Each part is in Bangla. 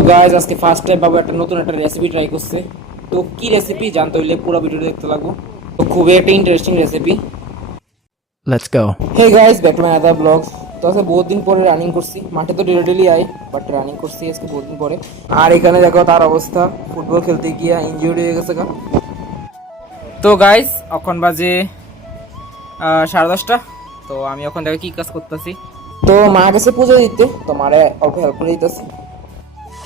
তো গাইজ আজকে ফার্স্ট টাইম বাবু নতুন একটা রেসিপি ট্রাই করছে। তো কি রেসিপি জানতে হইলে পুরো ভিডিওটা দেখতে লাগবো। তো খুবই একটা interesting recipe. Let's go. Hey guys back to my other blogs. তো আজকে বহুত দিন পরে রানিং করছি, মাঠে তো ডেলি আই, বাট রানিং করছি আজকে বহুত দিন পরে। আর এখানে দেখো তার অবস্থা, ফুটবল খেলতে গিয়া ইনজুরি হয়ে গেছে গা। তো গাইজ এখন বাজে 10:30। তো আমি এখন দেখো কি কাজ করতেছি। তো মা গেছে পুজো দিতে, তো মারে অল্প হেল্প করে দিতেছি।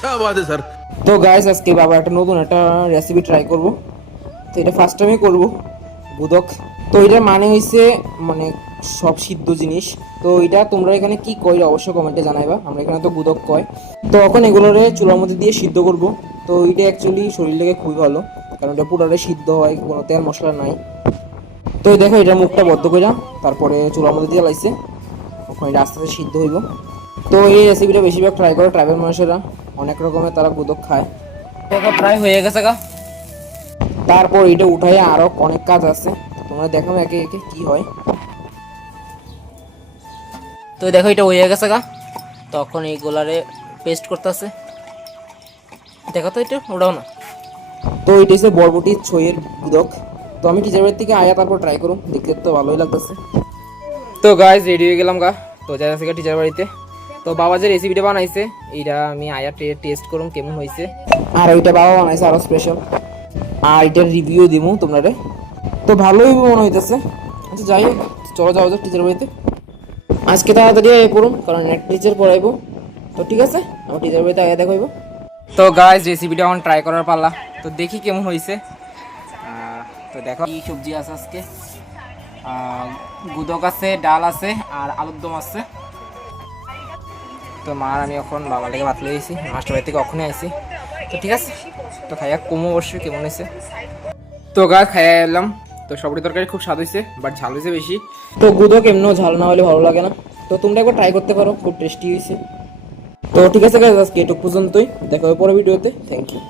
क्या बात है सर। তো গাইস আজকে বাবা নতুন একটা রেসিপি ট্রাই করব। তো এটা ফার্স্ট টাইমই করব, গুদক। তো এটার মানে হইছে মানে সব সিদ্ধ জিনিস। তো এটা তোমরা এখানে কি কই অবশ্যই কমেন্টে জানাইবা। আমরা এখানে তো গুদক কয়। তো এখন এগুলোরে চুলার মধ্যে দিয়ে সিদ্ধ করব। তো এটা অ্যাকচুয়ালি শরীর থেকে খুবই ভালো, কারণ এটা পুরোটাই সিদ্ধ হয়, কোনো তেল মশলা নাই। তো দেখো এটা মুখটা বদ্ধ কইরা তারপরে চুলার মধ্যে দিয়ে লাইছে, ওখানে এটা আস্তে আস্তে সিদ্ধ হইব। তো এই রেসিপিটা বেশিরভাগ ট্রাই করে ট্রাইবেল মানুষেরা, অনেক রকমের তারা গুদক খায়। তো প্রায় হয়ে গেছে গা। তারপর এটা উঠাই আরো অনেক কাজ আছে, তোমরা দেখো একে একে কি হয়। তো দেখো এটা হয়ে গেছে গা। তখন এইগুলারে পেস্ট করতেছে, দেখো তো এটা ওটাও না। তো এটা হচ্ছে বরবটির ছইয়ের গুদক। তো আমি টিচার বাড়ির থেকে আয়া তারপর ট্রাই করুন, দেখতে তো ভালোই লাগতেছে। তো গাইজ রেডি হয়ে গেলাম গা। তো যাই আছে টিচার বাড়িতে। তো বাবা যে রেসিপিটা বানাইছে এইটা আমি আয়া টেস্ট করুন কেমন হয়েছে। আর ওইটা বাবা বানাইছে আরো স্পেশাল, আর এটার রিভিউ দিব তোমরা। তো ভালোই মনে হইতেছে। আচ্ছা যাই হোক, চলো যাওয়া যাক টিচার বাড়িতে। আজকে তাড়াতাড়ি আয় পড়ুন, কারণ এক টিচার পড়াইবো। তো ঠিক আছে, আমার টিচার বাড়িতে আগে দেখাইব। তো গাইজ রেসিপিটা এখন ট্রাই করার পালা। তো দেখি কেমন হয়েছে। তো দেখো কি সবজি আছে আজকে। গুদক আছে, ডাল আছে, আর আলুর দম আছে। তো মার আমি এখন বাবা থেকে ভাত লিয়েছি, মাস্টার বাড়ি থেকে কখনই আইছি। তো ঠিক আছে, তো খাইয়া কমও অবশ্যই কেমন হয়েছে। তো খাইয়া এলাম। তো সবরি তরকারি খুব স্বাদ হয়েছে, বাট ঝাল হয়েছে বেশি। তো গুদক এমনিও ঝাল না হলে ভালো লাগে না। তো তোমরা একবার ট্রাই করতে পারো, খুব টেস্টি হয়েছে। তো ঠিক আছে গাইস, আজকে এটুকু পর্যন্তই, দেখা হবে পরের ভিডিওতে। Thank you.